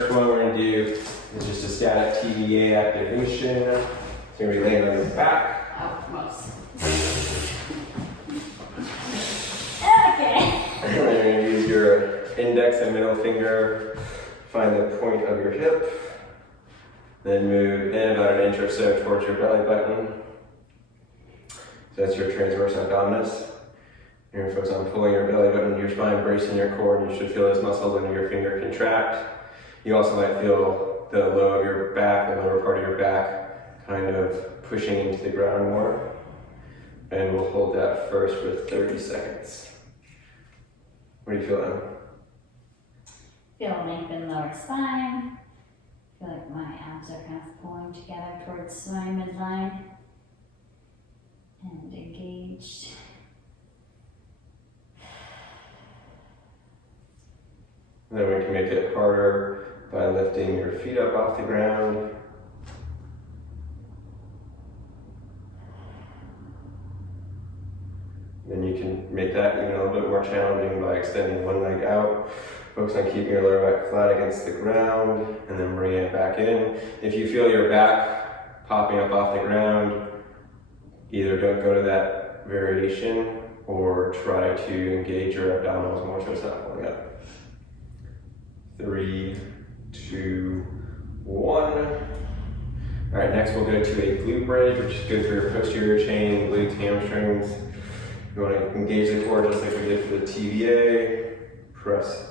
First one we're going to do is just a static TVA activation. So you're going to be laying on your back. Oh, gross. Okay. And then you're going to use your index and middle finger, find the point of your hip. Then move in about an inch or so towards your belly button. So that's your transverse abdominis. You're going to focus on pulling your belly button to your spine, bracing your core, and you should feel those muscles under your finger contract. You also might feel the low of your back, the lower part of your back, kind of pushing into the ground more. And we'll hold that first for 30 seconds. What do you feel, Emma? Feel lengthened lower spine. Feel like my abs are kind of pulling together towards my midline. And engaged. And then we can make it harder by lifting your feet up off the ground. Then you can make that even a little bit more challenging by extending one leg out. Focus on keeping your lower back flat against the ground and then bring it back in. If you feel your back popping up off the ground, either don't go to that variation or try to engage your abdominals more so it's not pulling up. 3, 2, 1. All right, next we'll go to a glute bridge, which is good for your posterior chain, glutes, hamstrings. You want to engage the core just like we did for the TVA. Press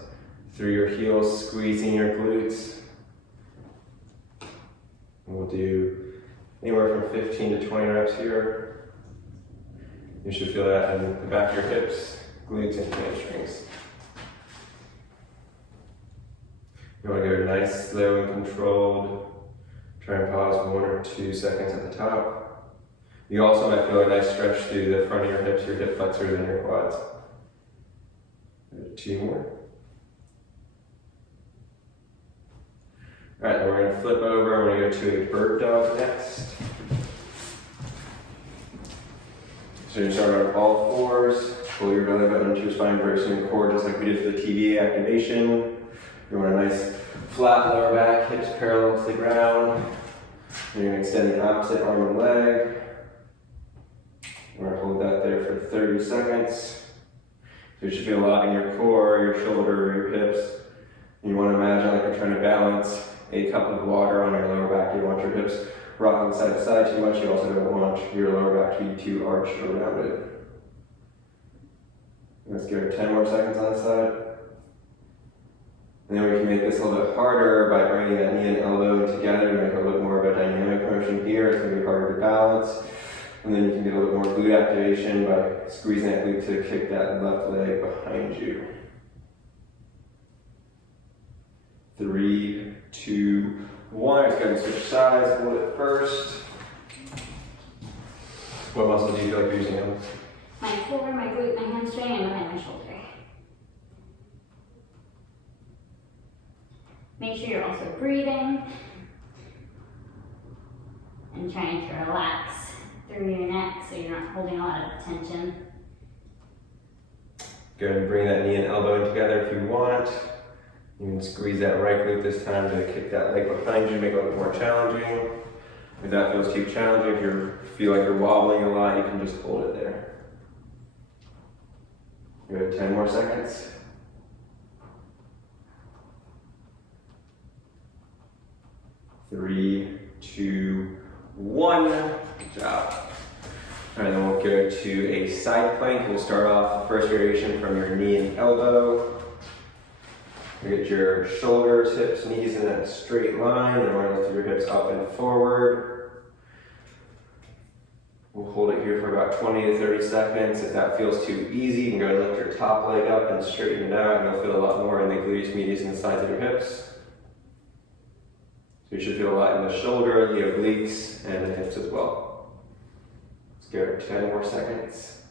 through your heels, squeezing your glutes. And we'll do anywhere from 15 to 20 reps here. You should feel that in the back of your hips, glutes, and hamstrings. You want to go nice, slow, and controlled. Try and pause 1 or 2 seconds at the top. You also might feel a nice stretch through the front of your hips, your hip flexors, and your quads. 2 more. All right, then we're going to flip over. We're going to go to a bird dog next. So you start on all fours. Pull your belly button into your spine, bracing your core, just like we did for the TVA activation. You want a nice flat lower back, hips parallel to the ground. And you're going to extend the opposite arm and leg. We're going to hold that there for 30 seconds. So you should feel a lot in your core, your shoulder, your hips. And you want to imagine like you're trying to balance a cup of water on your lower back. You don't want your hips rocking side to side too much. You also don't want your lower back to be too arched or rounded. Let's give it 10 more seconds on this side. And then we can make this a little bit harder by bringing that knee and elbow together to make a little bit more of a dynamic motion here. It's going to be harder to balance. And then you can get a little more glute activation by squeezing that glute to kick that left leg behind you. 3, 2, 1. Let's go ahead and switch sides. Hold it first. What muscle do you feel like you're using now? My core, my glute, my hamstring, and my shoulder. Make sure you're also breathing and trying to relax through your neck so you're not holding a lot of tension. Go ahead and bring that knee and elbow in together if you want. You can squeeze that right glute this time to kick that leg behind you, make it a little more challenging. If that feels too challenging, if you feel like you're wobbling a lot, you can just hold it there. Good, 10 more seconds. 3, 2, 1. Good job. All right, then we'll go to a side plank. We'll start off the first variation from your knee and elbow. You get your shoulders, hips, knees in a straight line, and we're going to lift your hips up and forward. We'll hold it here for about 20 to 30 seconds. If that feels too easy, you can go and lift your top leg up and straighten it out, and you'll feel a lot more in the gluteus medius and the sides of your hips. So you should feel a lot in the shoulder, the obliques, and the hips as well. Let's go 10 more seconds.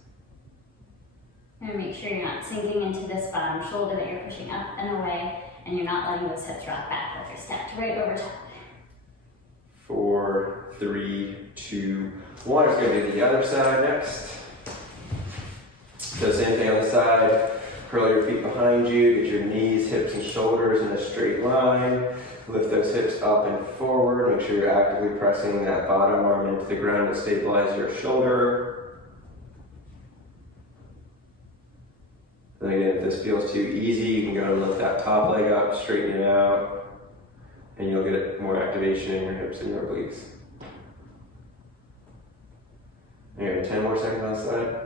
And make sure you're not sinking into this bottom shoulder, that you're pushing up and away, and you're not letting those hips rock back with your stacked right over top. 4, 3, 2, 1. Let's go to the other side next. So same thing on the side. Curl your feet behind you, get your knees, hips, and shoulders in a straight line. Lift those hips up and forward. Make sure you're actively pressing that bottom arm into the ground to stabilize your shoulder. And again, if this feels too easy, you can go and lift that top leg up, straighten it out, and you'll get more activation in your hips and your obliques. Here, 10 more seconds on the side.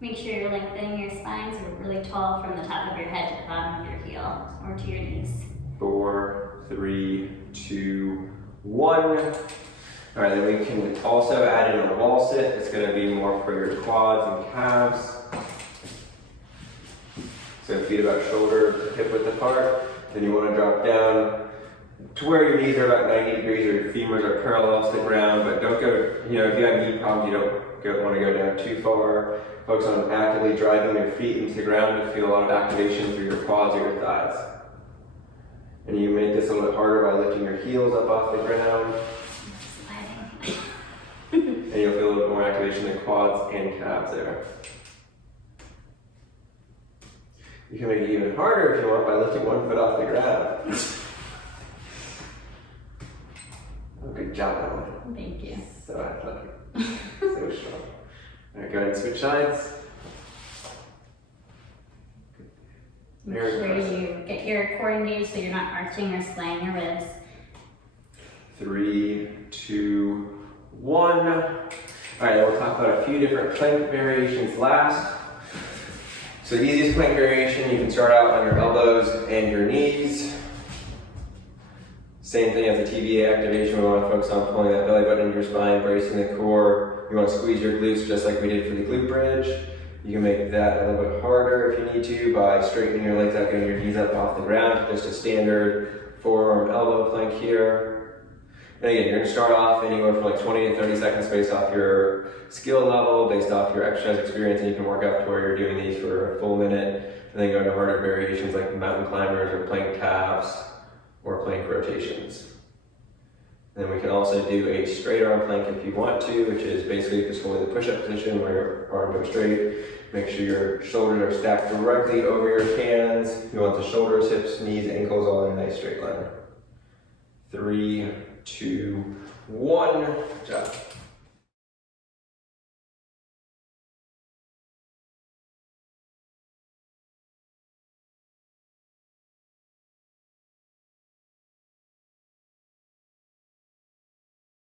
Make sure you're lengthening your spine so you're really tall from the top of your head to the bottom of your heel or to your knees. 4, 3, 2, 1. All right, then we can also add in a wall sit. It's going to be more for your quads and calves. So feet about shoulder, hip width apart. Then you want to drop down to where your knees are about 90 degrees or your femurs are parallel to the ground, but don't go, if you have knee problems, you don't want to go down too far. Focus on actively driving your feet into the ground to feel a lot of activation through your quads or your thighs. And you make this a little bit harder by lifting your heels up off the ground. And you'll feel a little bit more activation in the quads and calves there. You can make it even harder if you want by lifting one foot off the ground. Oh, good job, Emily. Thank you. So athletic. So strong. All right, go ahead and switch sides. Make sure you get your core engaged so you're not arching or splaying your ribs. 3, 2, 1. All right, we'll talk about a few different plank variations last. So the easiest plank variation, you can start out on your elbows and your knees. Same thing as the TVA activation, we want to focus on pulling that belly button into your spine, bracing the core. You want to squeeze your glutes just like we did for the glute bridge. You can make that a little bit harder if you need to by straightening your legs out, getting your knees up off the ground. Just a standard forearm elbow plank here. And again, you're going to start off anywhere from like 20 to 30 seconds based off your skill level, based off your exercise experience, and you can work up to where you're doing these for a full minute, and then go into harder variations like mountain climbers or plank taps or plank rotations. And then we can also do a straight arm plank if you want to, which is basically just holding the push-up position where your arm goes straight. Make sure your shoulders are stacked directly over your hands. You want the shoulders, hips, knees, ankles all in a nice straight line. 3, 2, 1. Good job.